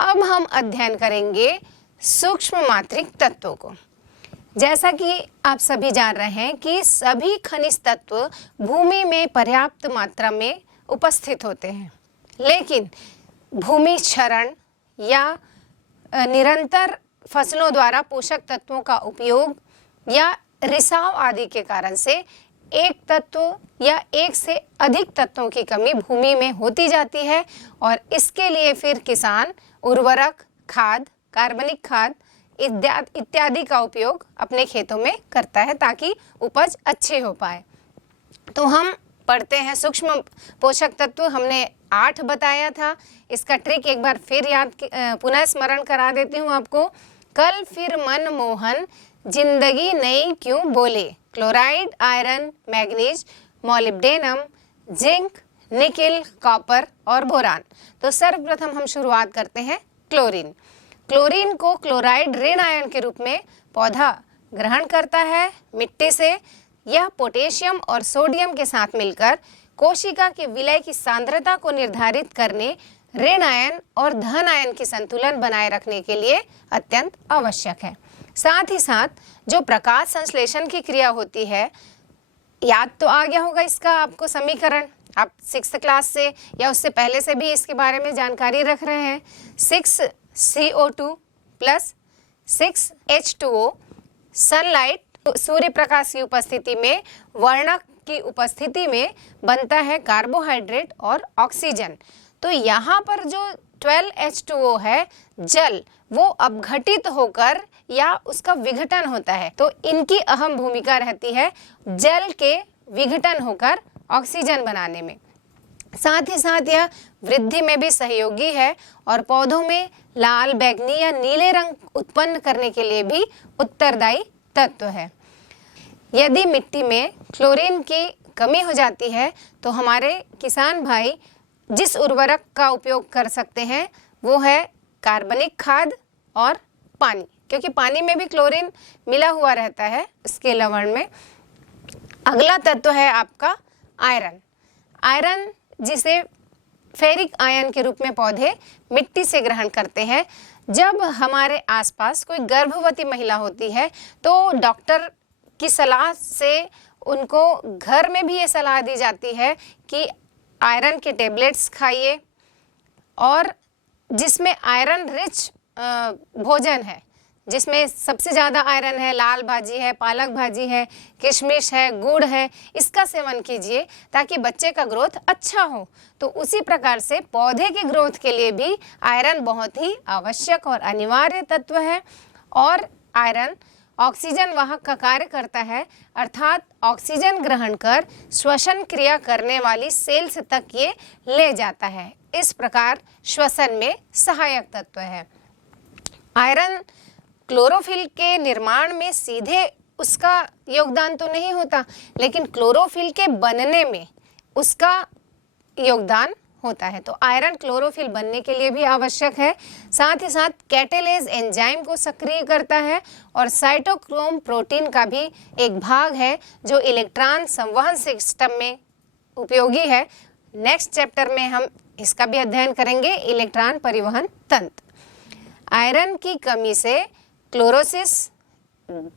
अब हम अध्ययन करेंगे सूक्ष्म मात्रिक तत्वों को। जैसा कि आप सभी जान रहे हैं कि सभी खनिज तत्व भूमि में पर्याप्त मात्रा में उपस्थित होते हैं, लेकिन भूमि क्षरण या निरंतर फसलों द्वारा पोषक तत्वों का उपयोग या रिसाव आदि के कारण से एक तत्व या एक से अधिक तत्वों की कमी भूमि में होती जाती है और इसके लिए फिर किसान उर्वरक, खाद, कार्बनिक खाद इत्यादि का उपयोग अपने खेतों में करता है ताकि उपज अच्छे हो पाए। तो हम पढ़ते हैं सूक्ष्म पोषक तत्व। हमने 8 बताया था। इसका ट्रिक एक बार फिर पुनः स्मरण करा देती हूँ आपको। कल फिर मनमोहन जिंदगी नई क्यों बोले, chloride, iron, manganese, molybdenum, zinc, nickel, copper और बोरान। तो सर्वप्रथम हम शुरुआत करते हैं क्लोरीन। क्लोरीन को क्लोराइड ऋण आयन के रूप में पौधा ग्रहण करता है मिट्टी से। यह पोटेशियम और सोडियम के साथ मिलकर कोशिका के विलय की सांद्रता को निर्धारित करने, ऋण आयन और धन आयन की संतुलन बनाए रखने के लिए अत्यंत आवश्यक है। साथ ही साथ जो प्रकाश संश्लेषण की क्रिया होती है, याद तो आ गया होगा इसका आपको समीकरण, आप 6th क्लास से या उससे पहले से भी इसके बारे में जानकारी रख रहे हैं। 6CO2 plus 6H2O sunlight, Surya Prakash की उपस्थिति में, वर्णक की उपस्थिति में बनता है कार्बोहाइड्रेट और ऑक्सीजन। तो यहाँ पर जो 12H2O है जल, वो अपघटित होकर या उसका विघटन होता है। तो इनकी अहम भूमिका रहती है जल के विघटन होकर ऑक्सीजन बनाने में। साथ ही साथ यह वृद्धि में भी सहयोगी है और पौधों में लाल, बैंगनी या नीले रंग उत्पन्न करने के लिए भी उत्तरदायी तत्व है। यदि मिट्टी में क्लोरीन की कमी हो जाती है तो हमारे किसान भाई जिस उर्वरक का उपयोग कर सकते हैं वो है कार्बनिक खाद और पानी, क्योंकि पानी में भी क्लोरीन मिला हुआ रहता है इसके लवण में। अगला तत्व है आपका आयरन। आयरन जिसे फेरिक आयन के रूप में पौधे मिट्टी से ग्रहण करते हैं। जब हमारे आसपास कोई गर्भवती महिला होती है तो डॉक्टर की सलाह से उनको घर में भी ये सलाह दी जाती है कि आयरन के टेबलेट्स खाइए, और जिसमें आयरन रिच भोजन है, जिसमें सबसे ज़्यादा आयरन है, लाल भाजी है, पालक भाजी है, किशमिश है, गुड़ है, इसका सेवन कीजिए ताकि बच्चे का ग्रोथ अच्छा हो। तो उसी प्रकार से पौधे के ग्रोथ के लिए भी आयरन बहुत ही आवश्यक और अनिवार्य तत्व है। और आयरन ऑक्सीजन वाहक का कार्य करता है, अर्थात ऑक्सीजन ग्रहण कर श्वसन क्रिया करने वाली सेल्स तक ये ले जाता है। इस प्रकार श्वसन में सहायक तत्व है। आयरन क्लोरोफिल के निर्माण में सीधे उसका योगदान तो नहीं होता, लेकिन क्लोरोफिल के बनने में उसका योगदान होता है। तो आयरन क्लोरोफिल बनने के लिए भी आवश्यक है। साथ ही साथ कैटेलेज एंजाइम को सक्रिय करता है और साइटोक्रोम प्रोटीन का भी एक भाग है जो इलेक्ट्रॉन संवहन सिस्टम में उपयोगी है। नेक्स्ट चैप्टर में हम इसका भी अध्ययन करेंगे, इलेक्ट्रॉन परिवहन तंत्र। आयरन की कमी से क्लोरोसिस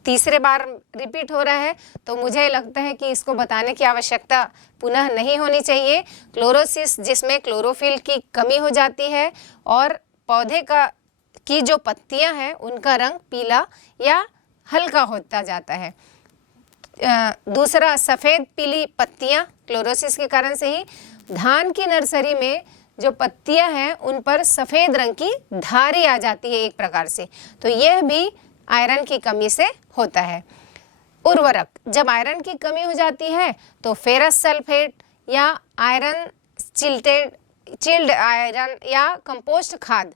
तीसरे बार रिपीट हो रहा है, तो मुझे लगता है कि इसको बताने की आवश्यकता पुनः नहीं होनी चाहिए। क्लोरोसिस जिसमें क्लोरोफिल की कमी हो जाती है और पौधे की जो पत्तियां हैं उनका रंग पीला या हल्का होता जाता है। दूसरा, सफ़ेद पीली पत्तियां क्लोरोसिस के कारण से ही। धान की नर्सरी में जो पत्तियां हैं उन पर सफ़ेद रंग की धारी आ जाती है एक प्रकार से, तो यह भी आयरन की कमी से होता है। उर्वरक, जब आयरन की कमी हो जाती है तो फेरस सल्फेट या आयरन चिल्ड आयरन या कंपोस्ट खाद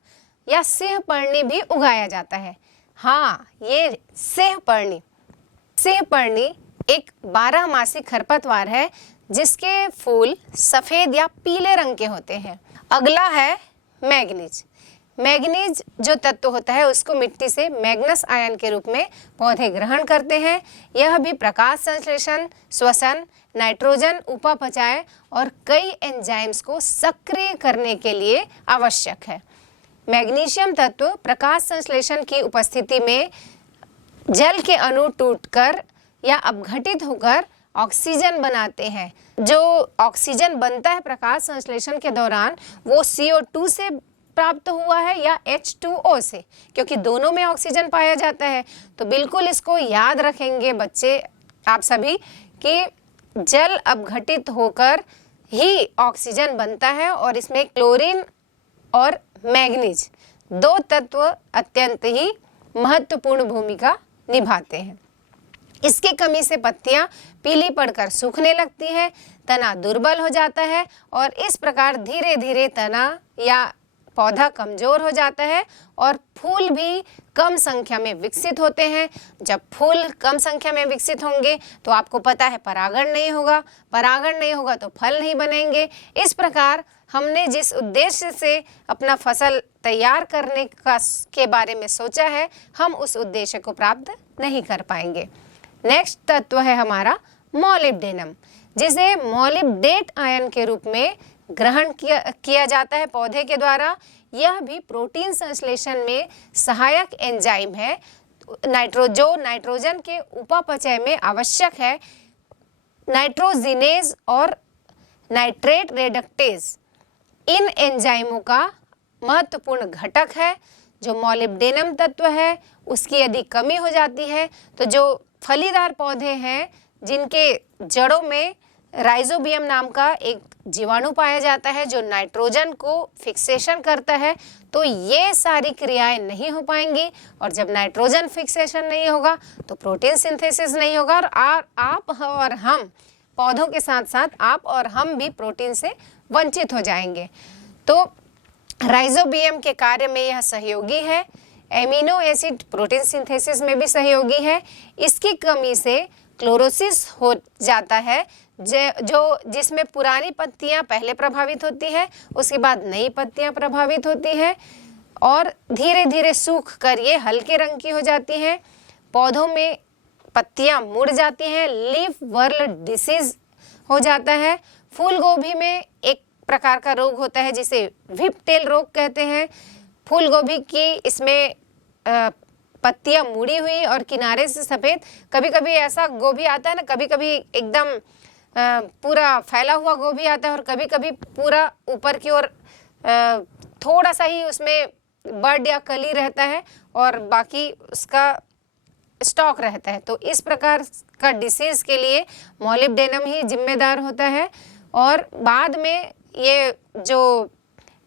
या सिंहपर्णी भी उगाया जाता है। हाँ, ये सिंहपर्णी एक 12मासी खरपतवार है जिसके फूल सफ़ेद या पीले रंग के होते हैं। अगला है मैग्नीज। मैग्नीज जो तत्व होता है उसको मिट्टी से मैग्नस आयन के रूप में पौधे ग्रहण करते हैं। यह भी प्रकाश संश्लेषण, श्वसन, नाइट्रोजन उपापचय और कई एंजाइम्स को सक्रिय करने के लिए आवश्यक है। मैग्नीशियम तत्व प्रकाश संश्लेषण की उपस्थिति में जल के अणु टूटकर या अपघटित होकर ऑक्सीजन बनाते हैं। जो ऑक्सीजन बनता है प्रकाश संश्लेषण के दौरान वो CO2 से प्राप्त हुआ है या H2O से, क्योंकि दोनों में ऑक्सीजन पाया जाता है। तो बिल्कुल इसको याद रखेंगे बच्चे आप सभी कि जल अपघटित होकर ही ऑक्सीजन बनता है और इसमें क्लोरीन और मैग्नीज दो तत्व अत्यंत ही महत्वपूर्ण भूमिका निभाते हैं। इसकी कमी से पत्तियां पीली पड़कर सूखने लगती है, तना दुर्बल हो जाता है और इस प्रकार धीरे धीरे तना या पौधा कमजोर हो जाता है और फूल भी कम संख्या में विकसित होते हैं। जब फूल कम संख्या में विकसित होंगे तो आपको पता है परागण नहीं होगा तो फल नहीं बनेंगे। इस प्रकार हमने जिस उद्देश्य से अपना फसल तैयार करने के बारे में सोचा है, हम उस उद्देश्य को प्राप्त नहीं कर पाएंगे। नेक्स्ट तत्व है हमारा मॉलिब्डेनम, जिसे मॉलिब्डेट आयन के रूप में ग्रहण किया जाता है पौधे के द्वारा। यह भी प्रोटीन संश्लेषण में सहायक एंजाइम है। नाइट्रोजन के उपापचय में आवश्यक है। नाइट्रोजिनेज और नाइट्रेट रेडक्टेज इन एंजाइमों का महत्वपूर्ण घटक है। जो मॉलिब्डेनम तत्व है उसकी यदि कमी हो जाती है तो जो फलीदार पौधे हैं जिनके जड़ों में राइजोबियम नाम का एक जीवाणु पाया जाता है जो नाइट्रोजन को फिक्सेशन करता है, तो ये सारी क्रियाएं नहीं हो पाएंगी। और जब नाइट्रोजन फिक्सेशन नहीं होगा तो प्रोटीन सिंथेसिस नहीं होगा और आप और हम पौधों के साथ साथ आप और हम भी प्रोटीन से वंचित हो जाएंगे। तो राइजोबियम के कार्य में यह सहयोगी है। एमिनो एसिड प्रोटीन सिंथेसिस में भी सहयोगी है। इसकी कमी से क्लोरोसिस हो जाता है जिसमें पुरानी पत्तियां पहले प्रभावित होती है, उसके बाद नई पत्तियां प्रभावित होती हैं और धीरे धीरे सूख कर ये हल्के रंग की हो जाती हैं। पौधों में पत्तियां मुड़ जाती हैं, लीफ वर्ल डिसीज हो जाता है। फूल गोभी में एक प्रकार का रोग होता है जिसे व्हिपटेल रोग कहते हैं। फूल गोभी की इसमें पत्तियां मुड़ी हुई और किनारे से सफ़ेद, कभी कभी ऐसा गोभी आता है ना, कभी कभी एकदम पूरा फैला हुआ गोभी आता है और कभी कभी पूरा ऊपर की ओर थोड़ा सा ही उसमें बड या कली रहता है और बाकी उसका स्टॉक रहता है। तो इस प्रकार का डिसीज के लिए मॉलिब्डेनम ही जिम्मेदार होता है और बाद में ये जो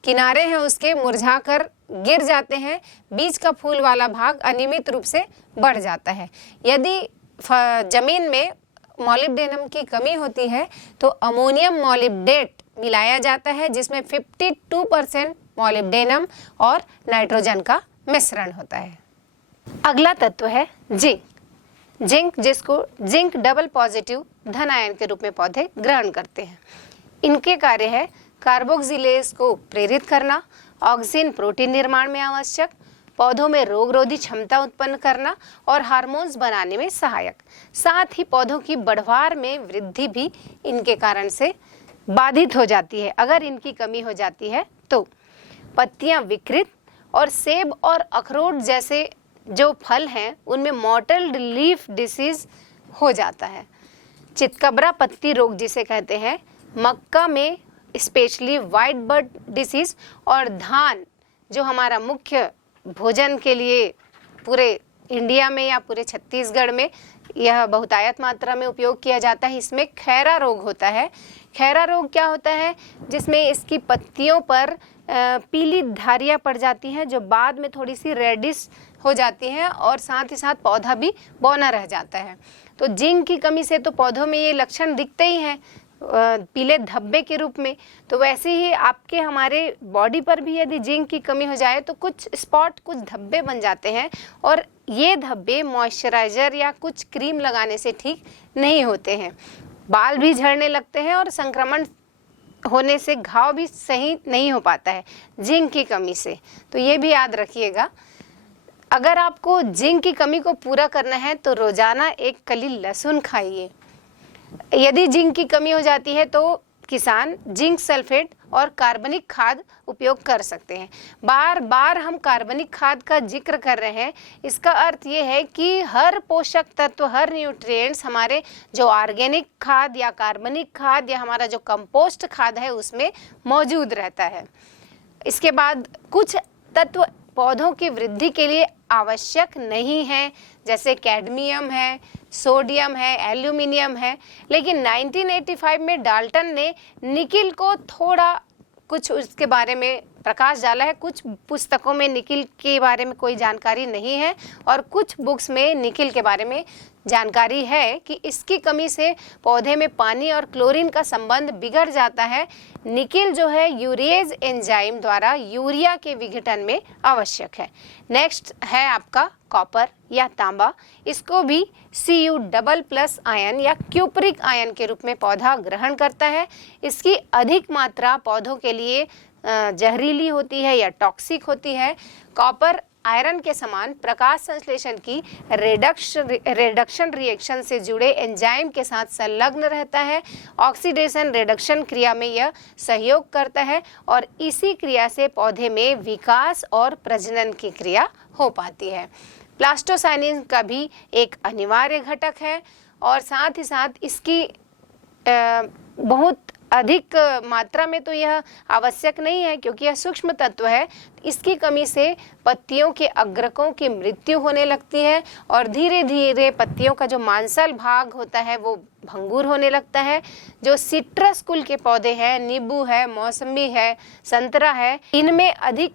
किनारे हैं उसके मुरझाकर गिर जाते हैं, बीच का फूल वाला भाग अनियमित रूप से बढ़ जाता है। यदि जमीन में मॉलिब्डेनम की कमी होती है तो अमोनियम मॉलिब्डेट मिलाया जाता है जिसमें 52% मॉलिब्डेनम और नाइट्रोजन का मिश्रण होता है। अगला तत्व है जिंक, जिसको जिंक डबल पॉजिटिव धन आयन के रूप में पौधे ग्रहण करते हैं। इनके कार्य है कार्बोक्सिलेज को प्रेरित करना, ऑक्सिन प्रोटीन निर्माण में आवश्यक, पौधों में रोगरोधी क्षमता उत्पन्न करना और हार्मोन्स बनाने में सहायक। साथ ही पौधों की बढ़वार में वृद्धि भी इनके कारण से बाधित हो जाती है। अगर इनकी कमी हो जाती है तो पत्तियां विकृत और सेब और अखरोट जैसे जो फल हैं उनमें मॉटल्ड लीफ डिसीज हो जाता है। चितकबरा पत्ती रोग जिसे कहते हैं, मक्का में स्पेशली वाइट बर्ड डिसीज और धान जो हमारा मुख्य भोजन के लिए पूरे इंडिया में या पूरे छत्तीसगढ़ में यह बहुतायत मात्रा में उपयोग किया जाता है, इसमें खैरा रोग होता है। खैरा रोग क्या होता है? जिसमें इसकी पत्तियों पर पीली धारियाँ पड़ जाती हैं जो बाद में थोड़ी सी रेडिश हो जाती हैं और साथ ही साथ पौधा भी बौना रह जाता है। तो जिंक की कमी से तो पौधों में ये लक्षण दिखते ही हैं पीले धब्बे के रूप में। तो वैसे ही आपके हमारे बॉडी पर भी यदि जिंक की कमी हो जाए तो कुछ स्पॉट, कुछ धब्बे बन जाते हैं और ये धब्बे मॉइस्चराइज़र या कुछ क्रीम लगाने से ठीक नहीं होते हैं। बाल भी झड़ने लगते हैं और संक्रमण होने से घाव भी सही नहीं हो पाता है जिंक की कमी से। तो ये भी याद रखिएगा। अगर आपको जिंक की कमी को पूरा करना है तो रोज़ाना 1 कली लहसुन खाइए। यदि जिंक की कमी हो जाती है तो किसान जिंक सल्फेट और कार्बनिक खाद उपयोग कर सकते हैं। बार बार हम कार्बनिक खाद का जिक्र कर रहे हैं, इसका अर्थ ये है कि हर पोषक तत्व, हर न्यूट्रिएंट्स हमारे जो ऑर्गेनिक खाद या कार्बनिक खाद या हमारा जो कंपोस्ट खाद है उसमें मौजूद रहता है। इसके बाद कुछ तत्व पौधों की वृद्धि के लिए आवश्यक नहीं है, जैसे कैडमियम है, सोडियम है, एल्यूमिनियम है। लेकिन 1985 में डाल्टन ने निकिल को थोड़ा कुछ उसके बारे में प्रकाश डाला है। कुछ पुस्तकों में निकिल के बारे में कोई जानकारी नहीं है और कुछ बुक्स में निकिल के बारे में जानकारी है कि इसकी कमी से पौधे में पानी और क्लोरीन का संबंध बिगड़ जाता है। निकिल जो है यूरिएज एंजाइम द्वारा यूरिया के विघटन में आवश्यक है। नेक्स्ट है आपका कॉपर या तांबा। इसको भी Cu++ आयन या क्यूपरिक आयन के रूप में पौधा ग्रहण करता है। इसकी अधिक मात्रा पौधों के लिए जहरीली होती है या टॉक्सिक होती है। कॉपर आयरन के समान प्रकाश संश्लेषण की रिडक्शन रिएक्शन से जुड़े एंजाइम के साथ संलग्न रहता है। ऑक्सीडेशन रिडक्शन क्रिया में यह सहयोग करता है और इसी क्रिया से पौधे में विकास और प्रजनन की क्रिया हो पाती है। प्लास्टोसाइनिन का भी एक अनिवार्य घटक है और साथ ही साथ इसकी बहुत अधिक मात्रा में तो यह आवश्यक नहीं है क्योंकि यह सूक्ष्म तत्व है। इसकी कमी से पत्तियों के अग्रकों की मृत्यु होने लगती है और धीरे धीरे पत्तियों का जो मांसल भाग होता है वो भंगुर होने लगता है। जो सिट्रस कुल के पौधे हैं, नींबू है, मौसमी है, संतरा है, इनमें अधिक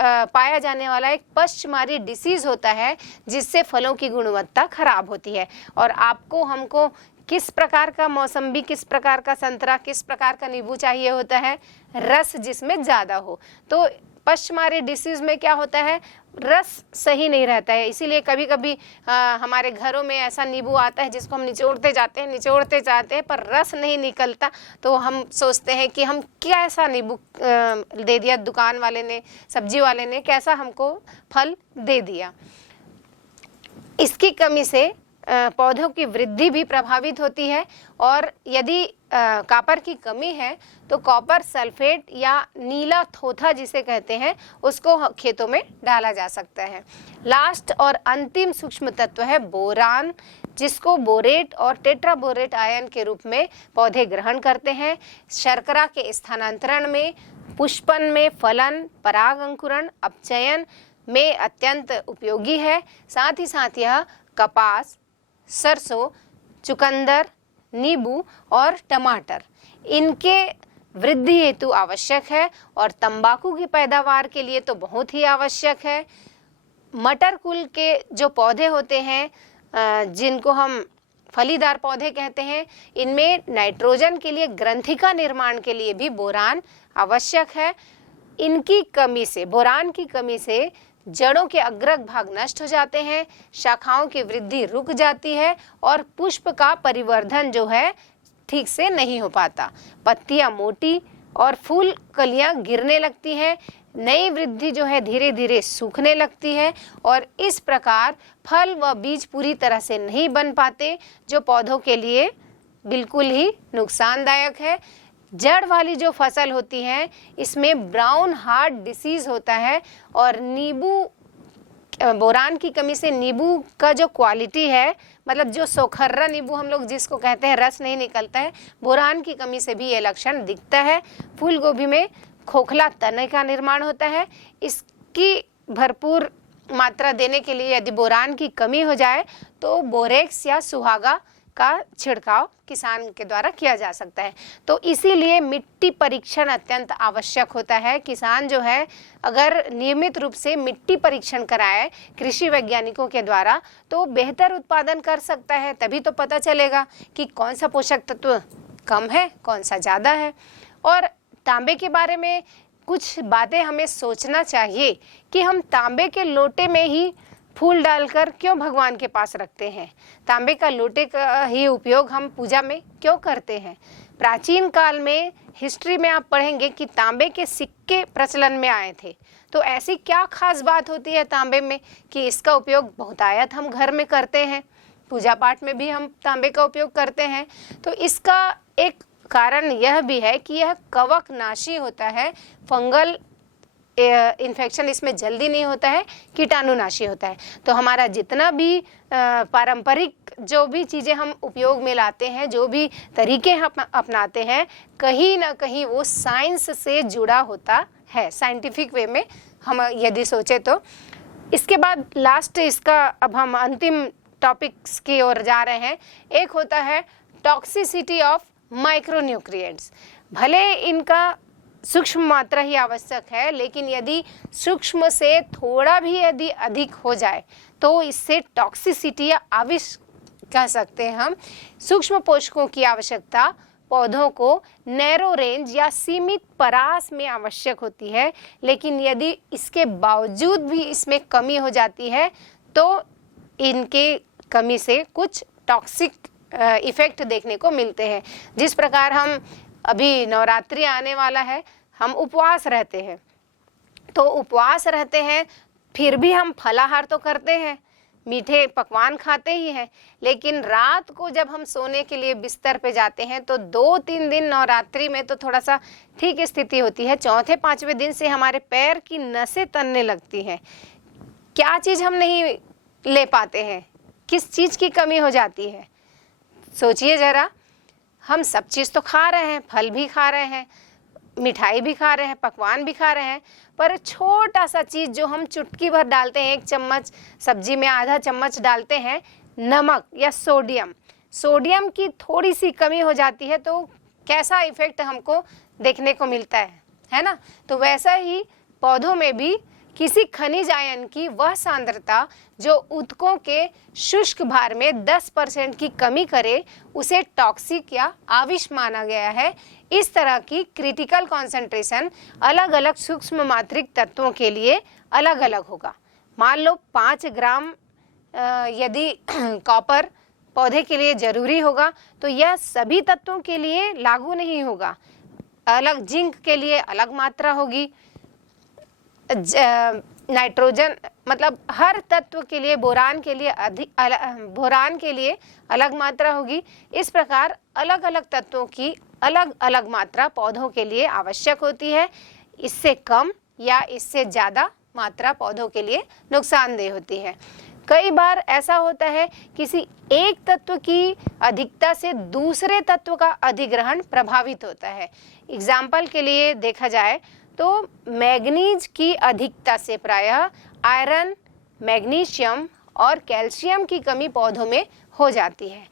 पाया जाने वाला एक पश्चमारी डिसीज होता है जिससे फलों की गुणवत्ता खराब होती है। और आपको हमको किस प्रकार का मौसम्बी, किस प्रकार का संतरा, किस प्रकार का नींबू चाहिए होता है? रस जिसमें ज़्यादा हो। तो पश्चमारी डिसीज में क्या होता है, रस सही नहीं रहता है। इसीलिए कभी कभी हमारे घरों में ऐसा नींबू आता है जिसको हम निचोड़ते जाते हैं पर रस नहीं निकलता। तो हम सोचते हैं कि हम कैसा नींबू दे दिया, दुकान वाले ने, सब्जी वाले ने कैसा हमको फल दे दिया। इसकी कमी से पौधों की वृद्धि भी प्रभावित होती है और यदि कॉपर की कमी है तो कॉपर सल्फेट या नीला थोथा जिसे कहते हैं उसको खेतों में डाला जा सकता है। लास्ट और अंतिम सूक्ष्म तत्व है बोरान, जिसको बोरेट और टेट्राबोरेट आयन के रूप में पौधे ग्रहण करते हैं। शर्करा के स्थानांतरण में, पुष्पन में, फलन, पराग अंकुरण, अपचयन में अत्यंत उपयोगी है। साथ ही साथ यह कपास, सरसों, चुकंदर, नींबू और टमाटर इनके वृद्धि हेतु आवश्यक है और तंबाकू की पैदावार के लिए तो बहुत ही आवश्यक है। मटर कुल के जो पौधे होते हैं जिनको हम फलीदार पौधे कहते हैं, इनमें नाइट्रोजन के लिए ग्रंथिका निर्माण के लिए भी बोरान आवश्यक है। इनकी कमी से, बोरान की कमी से जड़ों के अग्रक भाग नष्ट हो जाते हैं, शाखाओं की वृद्धि रुक जाती है और पुष्प का परिवर्धन जो है ठीक से नहीं हो पाता। पत्तियां मोटी और फूल कलियां गिरने लगती हैं, नई वृद्धि जो है धीरे धीरे सूखने लगती है और इस प्रकार फल व बीज पूरी तरह से नहीं बन पाते, जो पौधों के लिए बिल्कुल ही नुकसानदायक है। जड़ वाली जो फसल होती है इसमें ब्राउन हार्ट डिसीज होता है और नींबू, बोरान की कमी से नींबू का जो क्वालिटी है, मतलब जो सोखर्रा नींबू हम लोग जिसको कहते हैं, रस नहीं निकलता है, बोरान की कमी से भी ये लक्षण दिखता है। फूल गोभी में खोखला तने का निर्माण होता है। इसकी भरपूर मात्रा देने के लिए यदि बोरान की कमी हो जाए तो बोरेक्स या सुहागा का छिड़काव किसान के द्वारा किया जा सकता है। तो इसीलिए मिट्टी परीक्षण अत्यंत आवश्यक होता है। किसान जो है अगर नियमित रूप से मिट्टी परीक्षण कराए कृषि वैज्ञानिकों के द्वारा तो बेहतर उत्पादन कर सकता है। तभी तो पता चलेगा कि कौन सा पोषक तत्व कम है, कौन सा ज़्यादा है। और तांबे के बारे में कुछ बातें हमें सोचना चाहिए कि हम तांबे के लोटे में ही फूल डालकर क्यों भगवान के पास रखते हैं? तांबे का लोटे का ही उपयोग हम पूजा में क्यों करते हैं? प्राचीन काल में हिस्ट्री में आप पढ़ेंगे कि तांबे के सिक्के प्रचलन में आए थे। तो ऐसी क्या खास बात होती है तांबे में कि इसका उपयोग बहुतायत हम घर में करते हैं, पूजा पाठ में भी हम तांबे का उपयोग करते हैं। तो इसका एक कारण यह भी है कि यह कवकनाशी होता है, फंगल इन्फेक्शन इसमें जल्दी नहीं होता है, कीटाणुनाशी होता है। तो हमारा जितना भी पारंपरिक जो भी चीज़ें हम उपयोग में लाते हैं, जो भी तरीके हम अपनाते हैं, कहीं ना कहीं वो साइंस से जुड़ा होता है, साइंटिफिक वे में हम यदि सोचे तो। इसके बाद लास्ट इसका अब हम अंतिम टॉपिक्स की ओर जा रहे हैं। एक होता है टॉक्सिसिटी ऑफ माइक्रोन्यूट्रिएंट्स। भले इनका सूक्ष्म मात्रा ही आवश्यक है, लेकिन यदि सूक्ष्म से थोड़ा भी यदि अधिक हो जाए तो इससे टॉक्सिसिटी या आविष कह सकते हैं हम। सूक्ष्म पोषकों की आवश्यकता पौधों को नैरो रेंज या सीमित परास में आवश्यक होती है, लेकिन यदि इसके बावजूद भी इसमें कमी हो जाती है तो इनके कमी से कुछ टॉक्सिक इफेक्ट देखने को मिलते हैं। जिस प्रकार हम अभी नवरात्रि आने वाला है, हम उपवास रहते हैं, तो उपवास रहते हैं फिर भी हम फलाहार तो करते हैं, मीठे पकवान खाते ही हैं, लेकिन रात को जब हम सोने के लिए बिस्तर पे जाते हैं तो 2-3 दिन नवरात्रि में तो थोड़ा सा ठीक स्थिति होती है, चौथे 5वें दिन से हमारे पैर की नसें तनने लगती हैं। क्या चीज़ हम नहीं ले पाते हैं, किस चीज़ की कमी हो जाती है? सोचिए ज़रा। हम सब चीज़ तो खा रहे हैं, फल भी खा रहे हैं, मिठाई भी खा रहे हैं, पकवान भी खा रहे हैं, पर छोटा सा चीज़ जो हम चुटकी भर डालते हैं, 1 चम्मच सब्जी में आधा चम्मच डालते हैं, नमक या सोडियम की थोड़ी सी कमी हो जाती है तो कैसा इफेक्ट हमको देखने को मिलता है ना? तो वैसा ही पौधों में भी किसी खनिज आयन की वह सांद्रता जो ऊतकों के शुष्क भार में 10% की कमी करे, उसे टॉक्सिक या आविष माना गया है। इस तरह की क्रिटिकल कॉन्सेंट्रेशन अलग अलग सूक्ष्म मात्रिक तत्वों के लिए अलग अलग होगा। मान लो 5 ग्राम यदि कॉपर पौधे के लिए जरूरी होगा तो यह सभी तत्वों के लिए लागू नहीं होगा। अलग जिंक के लिए अलग मात्रा होगी, नाइट्रोजन मतलब हर तत्व के लिए, बोरान के लिए अलग मात्रा होगी। इस प्रकार अलग अलग तत्वों की अलग अलग मात्रा पौधों के लिए आवश्यक होती है। इससे कम या इससे ज़्यादा मात्रा पौधों के लिए नुकसानदेह होती है। कई बार ऐसा होता है किसी एक तत्व की अधिकता से दूसरे तत्व का अधिग्रहण प्रभावित होता है। एग्जाम्पल के लिए देखा जाए तो मैग्नीज की अधिकता से प्रायः आयरन, मैग्नीशियम और कैल्शियम की कमी पौधों में हो जाती है।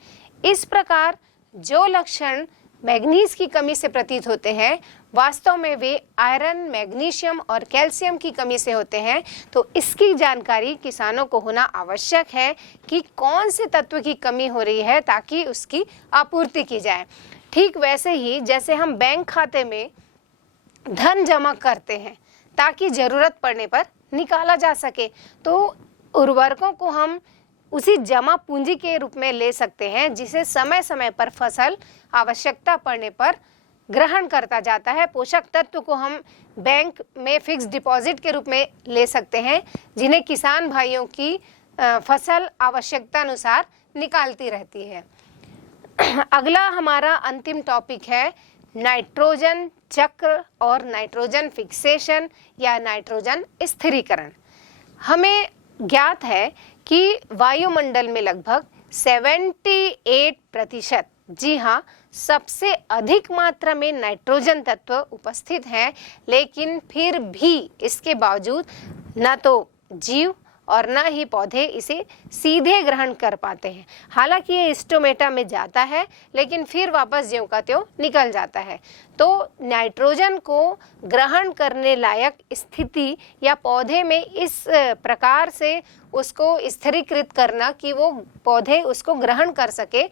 इस प्रकार जो लक्षण मैग्नीज की कमी से प्रतीत होते हैं, वास्तव में वे आयरन, मैग्नीशियम और कैल्शियम की कमी से होते हैं। तो इसकी जानकारी किसानों को होना आवश्यक है कि कौन से तत्व की कमी हो रही है ताकि उसकी आपूर्ति की जाए। ठीक वैसे ही जैसे हम बैंक खाते में धन जमा करते हैं ताकि ज़रूरत पड़ने पर निकाला जा सके, तो उर्वरकों को हम उसी जमा पूंजी के रूप में ले सकते हैं जिसे समय समय पर फसल आवश्यकता पड़ने पर ग्रहण करता जाता है। पोषक तत्व को हम बैंक में फिक्स डिपॉजिट के रूप में ले सकते हैं जिन्हें किसान भाइयों की फसल आवश्यकता अनुसार निकालती रहती है। अगला हमारा अंतिम टॉपिक है नाइट्रोजन चक्र और नाइट्रोजन फिक्सेशन या नाइट्रोजन स्थिरीकरण। हमें ज्ञात है कि वायुमंडल में लगभग 78%, जी हाँ, सबसे अधिक मात्रा में नाइट्रोजन तत्व उपस्थित हैं, लेकिन फिर भी इसके बावजूद न तो जीव और न ही पौधे इसे सीधे ग्रहण कर पाते हैं। हालांकि ये स्टोमेटा में जाता है लेकिन फिर वापस ज्यों का त्यों निकल जाता है। तो नाइट्रोजन को ग्रहण करने लायक स्थिति या पौधे में इस प्रकार से उसको स्थिरीकृत करना कि वो पौधे उसको ग्रहण कर सके,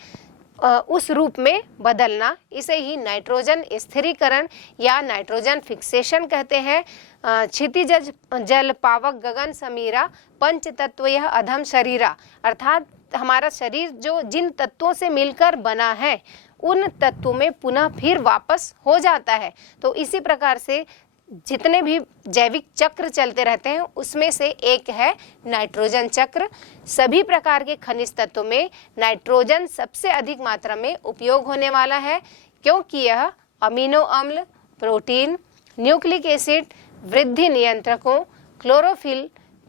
उस रूप में बदलना, इसे ही नाइट्रोजन स्थिरीकरण या नाइट्रोजन फिक्सेशन कहते हैं। क्षितिज जल पावक गगन समीरा पंच तत्व यह अधम शरीरा, अर्थात हमारा शरीर जो जिन तत्वों से मिलकर बना है उन तत्वों में पुनः फिर वापस हो जाता है। तो इसी प्रकार से जितने भी जैविक चक्र चलते रहते हैं उसमें से एक है नाइट्रोजन चक्र। सभी प्रकार के खनिज तत्वों में नाइट्रोजन सबसे अधिक मात्रा में उपयोग होने वाला है। क्योंकि यह अमीनो अम्ल, प्रोटीन, न्यूक्लिक एसिड, वृद्धि नियंत्रकों, क्लोरोफिल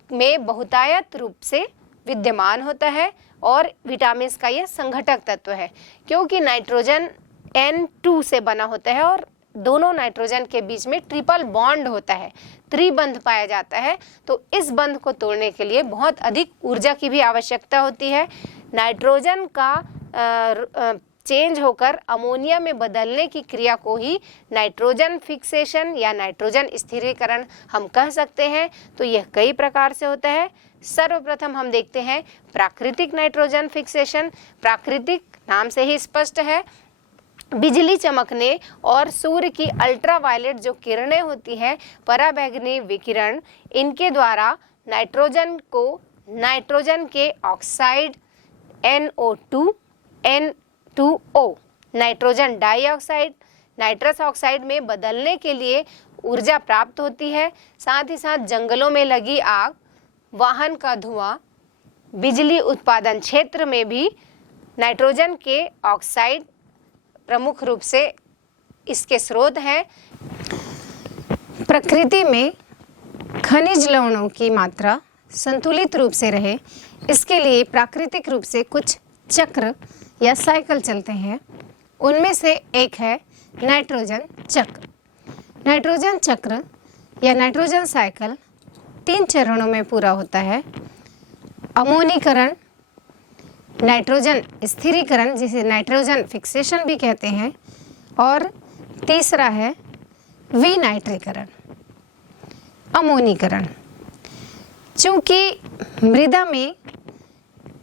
में बहुतायत रूप से विद्यमान होता है और विटामिन का यह संघटक तत्व है। क्योंकि नाइट्रोजन N2 से बना होता है और दोनों नाइट्रोजन के बीच में ट्रिपल बॉन्ड होता है, त्रिबंध पाया जाता है, तो इस बंध को तोड़ने के लिए बहुत अधिक ऊर्जा की भी आवश्यकता होती है। नाइट्रोजन का चेंज होकर अमोनिया में बदलने की क्रिया को ही नाइट्रोजन फिक्सेशन या नाइट्रोजन स्थिरीकरण हम कह सकते हैं। तो यह कई प्रकार से होता है। सर्वप्रथम हम देखते हैं प्राकृतिक नाइट्रोजन फिक्सेशन। प्राकृतिक नाम से ही स्पष्ट है, बिजली चमकने और सूर्य की अल्ट्रावायलेट जो किरणें होती हैं, पराबैंगनी विकिरण, इनके द्वारा नाइट्रोजन को नाइट्रोजन के oxide NO2, N2O, nitrogen dioxide, nitrous oxide में बदलने के लिए ऊर्जा प्राप्त होती है। साथ ही साथ जंगलों में लगी आग, वाहन का धुआं, बिजली उत्पादन क्षेत्र में भी नाइट्रोजन के ऑक्साइड प्रमुख रूप से इसके स्रोत हैं। प्रकृति में खनिज लवणों की मात्रा संतुलित रूप से रहे, इसके लिए प्राकृतिक रूप से कुछ चक्र या साइकिल चलते हैं। उनमें से एक है नाइट्रोजन चक्र। नाइट्रोजन चक्र या नाइट्रोजन साइकिल 3 चरणों में पूरा होता है। अमोनीकरण, नाइट्रोजन स्थिरीकरण जिसे नाइट्रोजन फिक्सेशन भी कहते हैं, और तीसरा है विनाइट्रीकरण, अमोनीकरण। चूँकि मृदा में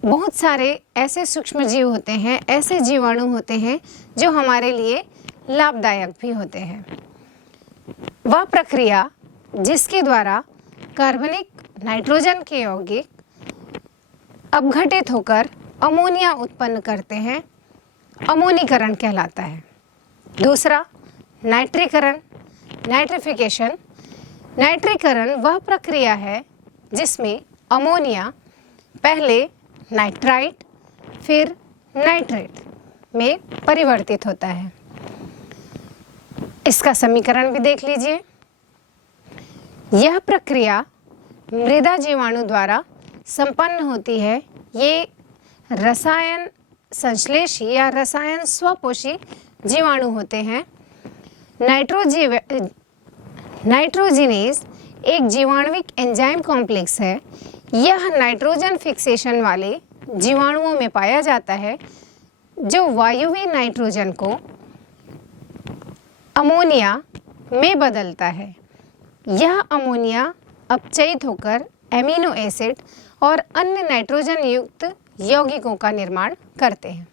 बहुत सारे ऐसे सूक्ष्म जीव होते हैं, ऐसे जीवाणु होते हैं जो हमारे लिए लाभदायक भी होते हैं। वह प्रक्रिया जिसके द्वारा कार्बनिक नाइट्रोजन के यौगिक अपघटित होकर अमोनिया उत्पन्न करते हैं, अमोनीकरण कहलाता है। दूसरा नाइट्रीकरण, नाइट्रिफिकेशन। नाइट्रीकरण वह प्रक्रिया है जिसमें अमोनिया पहले नाइट्राइट फिर नाइट्रेट में परिवर्तित होता है। इसका समीकरण भी देख लीजिए। यह प्रक्रिया मृदा जीवाणु द्वारा संपन्न होती है। ये रसायन संश्लेषी या रसायन स्वपोषी जीवाणु होते हैं। नाइट्रोजिनेज एक जीवाणुविक एंजाइम कॉम्प्लेक्स है। यह नाइट्रोजन फिक्सेशन वाले जीवाणुओं में पाया जाता है जो वायुवी नाइट्रोजन को अमोनिया में बदलता है। यह अमोनिया अपचयित होकर एमिनो एसिड और अन्य नाइट्रोजन युक्त यौगिकों का निर्माण करते हैं।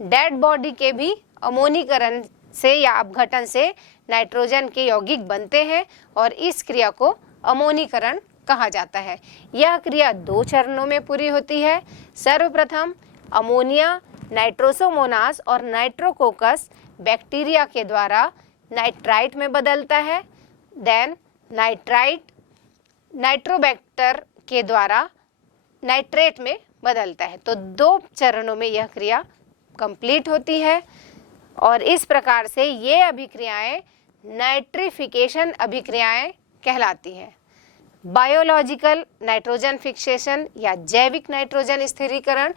डेड बॉडी के भी अमोनीकरण से या अपघटन से नाइट्रोजन के यौगिक बनते हैं और इस क्रिया को अमोनीकरण कहा जाता है। यह क्रिया 2 चरणों में पूरी होती है। सर्वप्रथम अमोनिया नाइट्रोसोमोनास और नाइट्रोकोकस बैक्टीरिया के द्वारा नाइट्राइट में बदलता है। देन नाइट्राइट नाइट्रोबैक्टर के द्वारा नाइट्रेट में बदलता है। तो 2 चरणों में यह क्रिया कंप्लीट होती है और इस प्रकार से ये अभिक्रियाएं नाइट्रिफिकेशन अभिक्रियाएं कहलाती हैं। बायोलॉजिकल नाइट्रोजन फिक्सेशन या जैविक नाइट्रोजन स्थिरीकरण,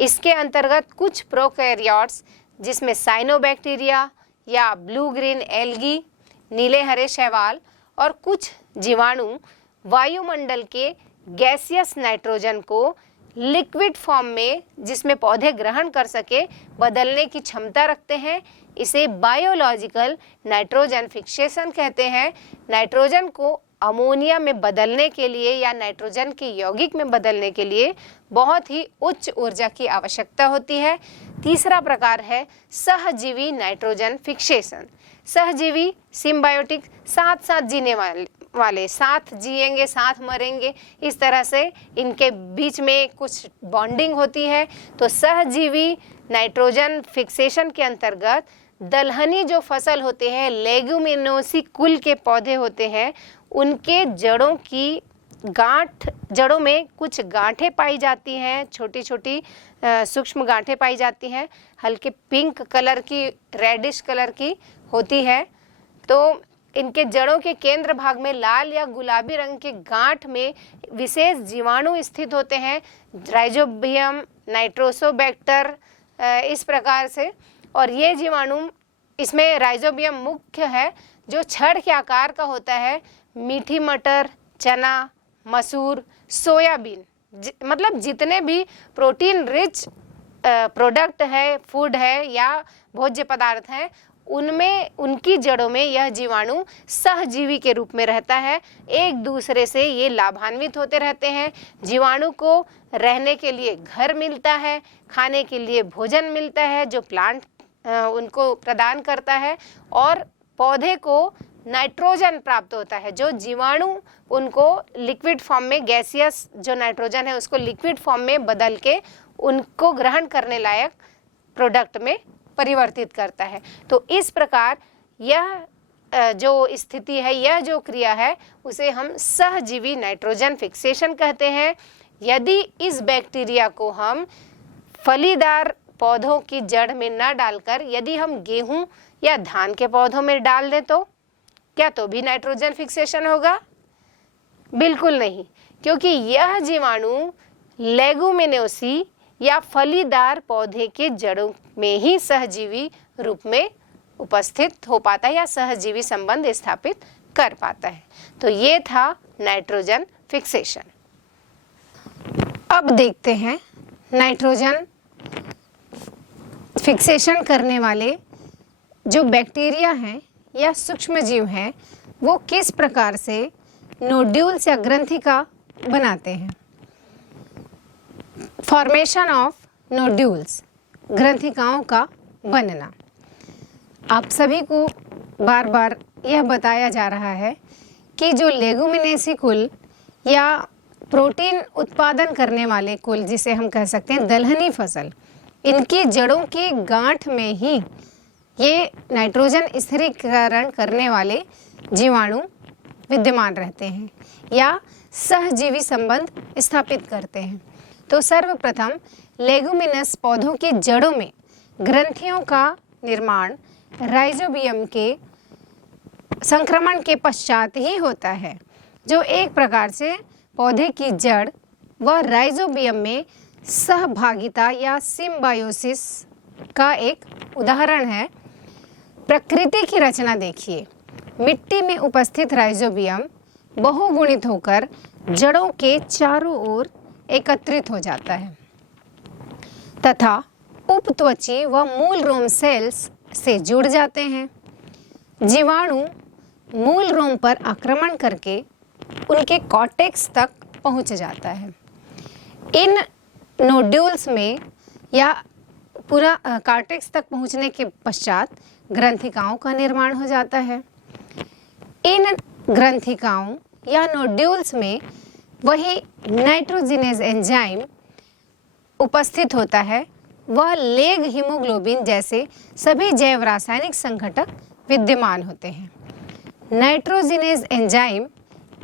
इसके अंतर्गत कुछ प्रोकैरियोट्स जिसमें साइनोबैक्टीरिया या ब्लू ग्रीन एल्गी, नीले हरे शैवाल और कुछ जीवाणु वायुमंडल के गैसियस नाइट्रोजन को लिक्विड फॉर्म में, जिसमें पौधे ग्रहण कर सके, बदलने की क्षमता रखते हैं। इसे बायोलॉजिकल नाइट्रोजन फिक्सेशन कहते हैं। नाइट्रोजन को अमोनिया में बदलने के लिए या नाइट्रोजन के यौगिक में बदलने के लिए बहुत ही उच्च ऊर्जा की आवश्यकता होती है। तीसरा प्रकार है सहजीवी नाइट्रोजन फिक्सेशन। सहजीवी सिम्बायोटिक, साथ साथ जीने वाले, साथ जिएंगे साथ मरेंगे, इस तरह से इनके बीच में कुछ बॉन्डिंग होती है। तो सहजीवी नाइट्रोजन फिक्सेशन के अंतर्गत दलहनी जो फसल होते हैं, लेग्यूमिनोसी कुल के पौधे होते हैं, उनके जड़ों की गांठ, जड़ों में कुछ गांठें पाई जाती हैं, छोटी छोटी सूक्ष्म गांठें पाई जाती हैं, हल्के पिंक कलर की, रेडिश कलर की होती है। तो इनके जड़ों के केंद्र भाग में लाल या गुलाबी रंग के गांठ में विशेष जीवाणु स्थित होते हैं, राइजोबियम, नाइट्रोसोबैक्टर, इस प्रकार से। और ये जीवाणु, इसमें राइजोबियम मुख्य है जो छड़ के आकार का होता है। मीठी मटर, चना, मसूर, सोयाबीन, मतलब जितने भी प्रोटीन रिच प्रोडक्ट है, फूड है या भोज्य पदार्थ हैं, उनमें, उनकी जड़ों में यह जीवाणु सहजीवी के रूप में रहता है। एक दूसरे से ये लाभान्वित होते रहते हैं। जीवाणु को रहने के लिए घर मिलता है, खाने के लिए भोजन मिलता है जो प्लांट उनको प्रदान करता है, और पौधे को नाइट्रोजन प्राप्त होता है जो जीवाणु उनको लिक्विड फॉर्म में, गैसियस जो नाइट्रोजन है उसको लिक्विड फॉर्म में बदल के उनको ग्रहण करने लायक प्रोडक्ट में परिवर्तित करता है। तो इस प्रकार यह जो स्थिति है, यह जो क्रिया है, उसे हम सहजीवी नाइट्रोजन फिक्सेशन कहते हैं। यदि इस बैक्टीरिया को हम फलीदार पौधों की जड़ में न डालकर यदि हम गेहूं या धान के पौधों में डाल दें तो क्या तो भी नाइट्रोजन फिक्सेशन होगा? बिल्कुल नहीं, क्योंकि यह जीवाणु लेगुमिनोसी या फलीदार पौधे के जड़ों में ही सहजीवी रूप में उपस्थित हो पाता है या सहजीवी संबंध स्थापित कर पाता है। तो ये था नाइट्रोजन फिक्सेशन। अब देखते हैं नाइट्रोजन फिक्सेशन करने वाले जो बैक्टीरिया हैं या सूक्ष्मजीव हैं, वो किस प्रकार से नोड्यूल्स या ग्रंथिका बनाते हैं। फॉर्मेशन ऑफ नोड्यूल्स, ग्रंथिकाओं का बनना। आप सभी को बार बार यह बताया जा रहा है कि जो लेगुमिनेसी कुल या प्रोटीन उत्पादन करने वाले कुल, जिसे हम कह सकते हैं दलहनी फसल, इनकी जड़ों की गांठ में ही ये नाइट्रोजन स्थिरीकरण करने वाले जीवाणु विद्यमान रहते हैं या सहजीवी संबंध स्थापित करते हैं। तो सर्वप्रथम लेगुमिनस पौधों की जड़ों में ग्रंथियों का निर्माण राइजोबियम के संक्रमण के पश्चात ही होता है, जो एक प्रकार से पौधे की जड़ व राइजोबियम में सहभागिता या सिम्बायोसिस का एक उदाहरण है। प्रकृति की रचना देखिए, मिट्टी में उपस्थित राइजोबियम बहुगुणित होकर जड़ों के चारों ओर एकत्रित हो जाता है तथा उपत्वची व मूल रोम सेल्स से जुड़ जाते हैं। जीवाणु मूल रोम पर आक्रमण करके उनके कॉर्टेक्स तक पहुंच जाता है। इन नोड्यूल्स में या पूरा कॉर्टेक्स तक पहुंचने के पश्चात ग्रंथिकाओं का निर्माण हो जाता है। इन ग्रंथिकाओं या नोड्यूल्स में वही नाइट्रोजिनेज एंजाइम उपस्थित होता है। वह लेग हीमोग्लोबिन जैसे सभी जैव रासायनिक संघटक विद्यमान होते हैं। नाइट्रोजिनेज एंजाइम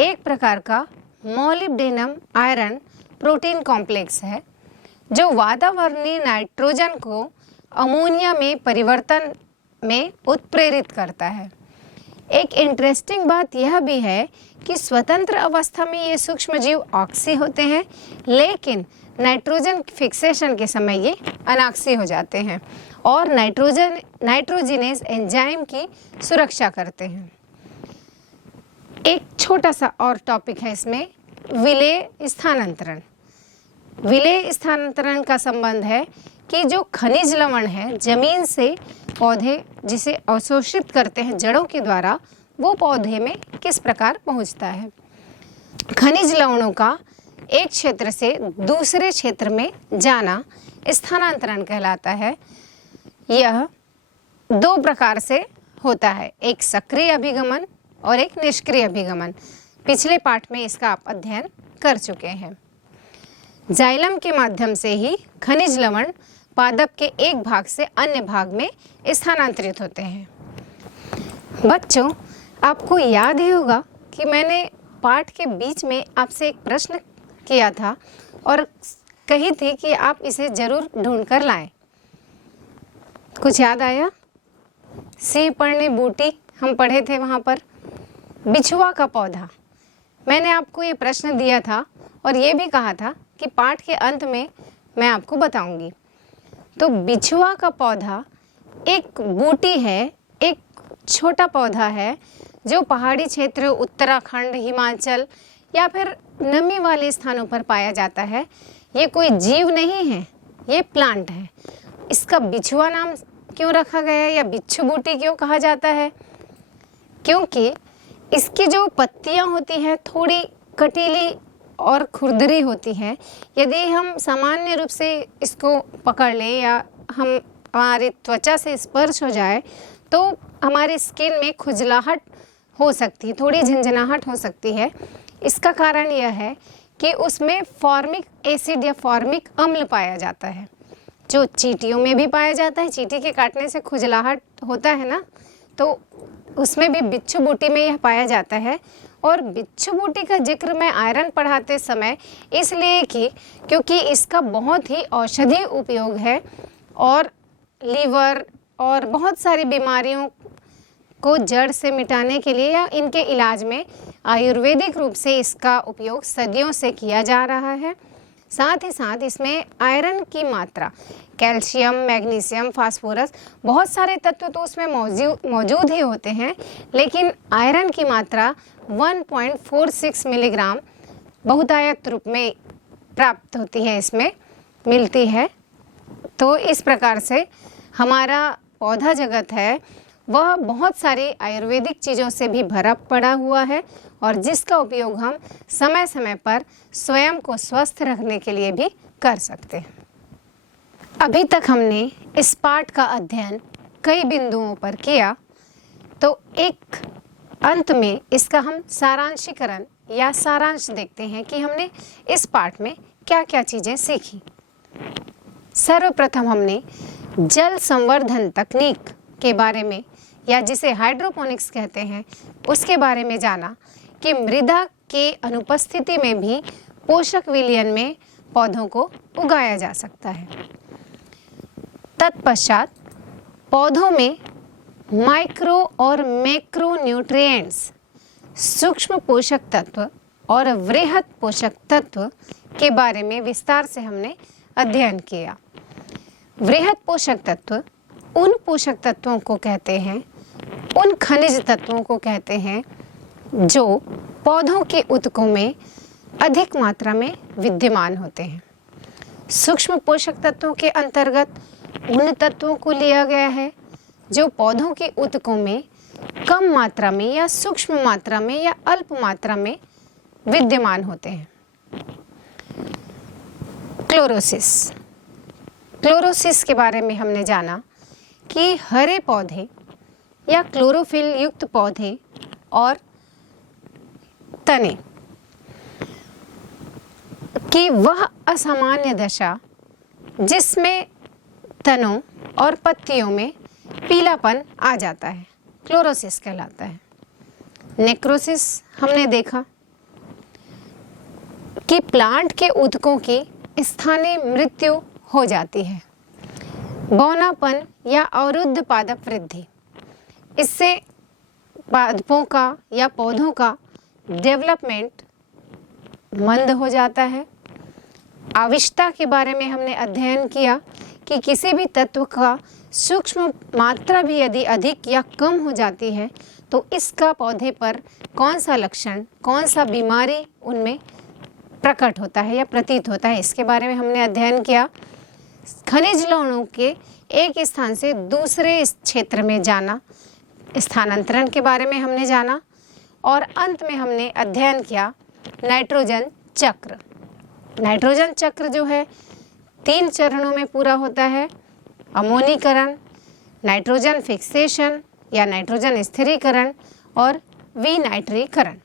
एक प्रकार का मोलिब्डेनम आयरन प्रोटीन कॉम्प्लेक्स है जो वातावरणीय नाइट्रोजन को अमोनिया में परिवर्तन में उत्प्रेरित करता है। एक इंटरेस्टिंग बात यह भी है कि स्वतंत्र अवस्था में ये सूक्ष्मजीव ऑक्सी होते हैं, लेकिन नाइट्रोजन फिक्सेशन के समय ये अनाक्सी हो जाते हैं और नाइट्रोजिनेज एंजाइम की सुरक्षा करते हैं। एक छोटा सा और टॉपिक है इसमें, विलेय स्थानांतरण। विलेय स्थानांतरण का संबंध है कि जो खनिज लवण है जमीन से पौधे जिसे अवशोषित करते हैं जड़ों के द्वारा, वो पौधे में किस प्रकार पहुंचता है। खनिज लवणों का एक क्षेत्र से दूसरे क्षेत्र में जाना स्थानांतरण कहलाता है। यह दो प्रकार से होता है, एक सक्रिय अभिगमन और एक निष्क्रिय अभिगमन। पिछले पाठ में इसका आप अध्ययन कर चुके हैं। जाइलम के माध्यम से ही खनिज लवण पादप के एक भाग से अन्य भाग में स्थानांतरित होते हैं। बच्चों, आपको याद ही होगा कि मैंने पाठ के बीच में आपसे एक प्रश्न किया था और कही थी कि आप इसे ज़रूर ढूंढ कर लाएं। कुछ याद आया? सिंह पढ़ने बूटी हम पढ़े थे वहाँ पर। बिछुआ का पौधा, मैंने आपको ये प्रश्न दिया था और ये भी कहा था कि पाठ के अंत में मैं आपको बताऊंगी। तो बिछुआ का पौधा एक बूटी है, एक छोटा पौधा है जो पहाड़ी क्षेत्र, उत्तराखंड, हिमाचल या फिर नमी वाले स्थानों पर पाया जाता है। ये कोई जीव नहीं है, ये प्लांट है। इसका बिछुआ नाम क्यों रखा गया है या बिच्छू बूटी क्यों कहा जाता है? क्योंकि इसकी जो पत्तियां होती हैं थोड़ी कटीली और खुरदरी होती हैं। यदि हम सामान्य रूप से इसको पकड़ लें या हमारी त्वचा से स्पर्श हो जाए तो हमारी स्किन में खुजलाहट हो सकती है, थोड़ी झंझनाहट हो सकती है। इसका कारण यह है कि उसमें फॉर्मिक एसिड या फॉर्मिक अम्ल पाया जाता है, जो चींटियों में भी पाया जाता है। चींटी के काटने से खुजलाहट होता है ना, तो उसमें भी बिच्छू बूटी में यह पाया जाता है। और बिच्छू बूटी का जिक्र मैं आयरन पढ़ाते समय इसलिए कि क्योंकि इसका बहुत ही औषधीय उपयोग है और लीवर और बहुत सारी बीमारियों को जड़ से मिटाने के लिए या इनके इलाज में आयुर्वेदिक रूप से इसका उपयोग सदियों से किया जा रहा है। साथ ही साथ इसमें आयरन की मात्रा, कैल्शियम, मैग्नीशियम, फास्फोरस, बहुत सारे तत्व तो उसमें मौजूद ही होते हैं, लेकिन आयरन की मात्रा 1.46 मिलीग्राम बहुतायत रूप में प्राप्त होती है, इसमें मिलती है। तो इस प्रकार से हमारा पौधा जगत है वह बहुत सारी आयुर्वेदिक चीज़ों से भी भरा पड़ा हुआ है और जिसका उपयोग हम समय समय पर स्वयं को स्वस्थ रखने के लिए भी कर सकते हैं। अभी तक हमने इस पाठ का अध्ययन कई बिंदुओं पर किया, तो एक अंत में इसका हम सारांशीकरण या सारांश देखते हैं कि हमने इस पाठ में क्या क्या चीज़ें सीखी। सर्वप्रथम हमने जल संवर्धन तकनीक के बारे में, या जिसे हाइड्रोपोनिक्स कहते हैं, उसके बारे में जाना कि मृदा के अनुपस्थिति में भी पोषक विलयन में पौधों को उगाया जा सकता है। तत्पश्चात पौधों में माइक्रो और मैक्रो न्यूट्रिएंट्स, सूक्ष्म पोषक तत्व और वृहद पोषक तत्व के बारे में विस्तार से हमने अध्ययन किया। वृहद पोषक तत्व उन पोषक तत्वों को कहते हैं, उन खनिज तत्वों को कहते हैं जो पौधों के ऊतकों में अधिक मात्रा में विद्यमान होते हैं। सूक्ष्म पोषक तत्वों के अंतर्गत उन तत्वों को लिया गया है जो पौधों के ऊतकों में कम मात्रा में या सूक्ष्म मात्रा में या अल्प मात्रा में विद्यमान होते हैं। क्लोरोसिस, क्लोरोसिस के बारे में हमने जाना कि हरे पौधे या क्लोरोफिल युक्त पौधे और तने की वह असामान्य दशा जिसमें तनों और पत्तियों में पीलापन आ जाता है, क्लोरोसिस कहलाता है। नेक्रोसिस हमने देखा कि प्लांट के ऊतकों की स्थानीय मृत्यु हो जाती है। बौनापन या अवरुद्ध पादप वृद्धि, इससे पादपों का या पौधों का डेवलपमेंट मंद हो जाता है। आविष्टता के बारे में हमने अध्ययन किया कि किसी भी तत्व का सूक्ष्म मात्रा भी यदि अधिक या कम हो जाती है तो इसका पौधे पर कौन सा लक्षण, कौन सा बीमारी उनमें प्रकट होता है या प्रतीत होता है, इसके बारे में हमने अध्ययन किया। खनिज लवणों के एक स्थान से दूसरे क्षेत्र में जाना, स्थानांतरण के बारे में हमने जाना। और अंत में हमने अध्ययन किया नाइट्रोजन चक्र। नाइट्रोजन चक्र जो है 3 चरणों में पूरा होता है। अमोनीकरण, नाइट्रोजन फिक्सेशन या नाइट्रोजन स्थिरीकरण और विनाइट्रीकरण।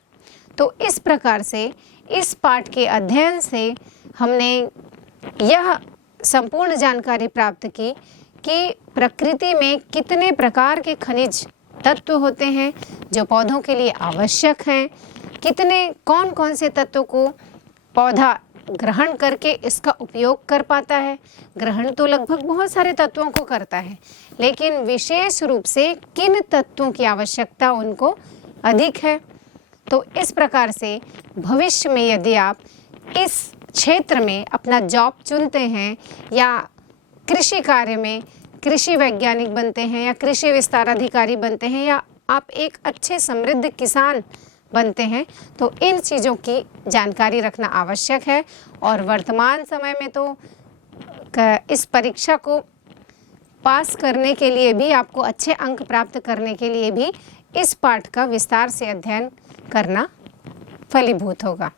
तो इस प्रकार से इस पाठ के अध्ययन से हमने यह संपूर्ण जानकारी प्राप्त की कि प्रकृति में कितने प्रकार के खनिज तत्व होते हैं जो पौधों के लिए आवश्यक हैं, कौन कौन से तत्वों को पौधा ग्रहण करके इसका उपयोग कर पाता है। ग्रहण तो लगभग बहुत सारे तत्वों को करता है, लेकिन विशेष रूप से किन तत्वों की आवश्यकता उनको अधिक है। तो इस प्रकार से भविष्य में यदि आप इस क्षेत्र में अपना जॉब चुनते हैं या कृषि कार्य में कृषि वैज्ञानिक बनते हैं या कृषि विस्तार अधिकारी बनते हैं या आप एक अच्छे समृद्ध किसान बनते हैं, तो इन चीज़ों की जानकारी रखना आवश्यक है। और वर्तमान समय में तो इस परीक्षा को पास करने के लिए भी, आपको अच्छे अंक प्राप्त करने के लिए भी इस पाठ का विस्तार से अध्ययन करना फलीभूत होगा।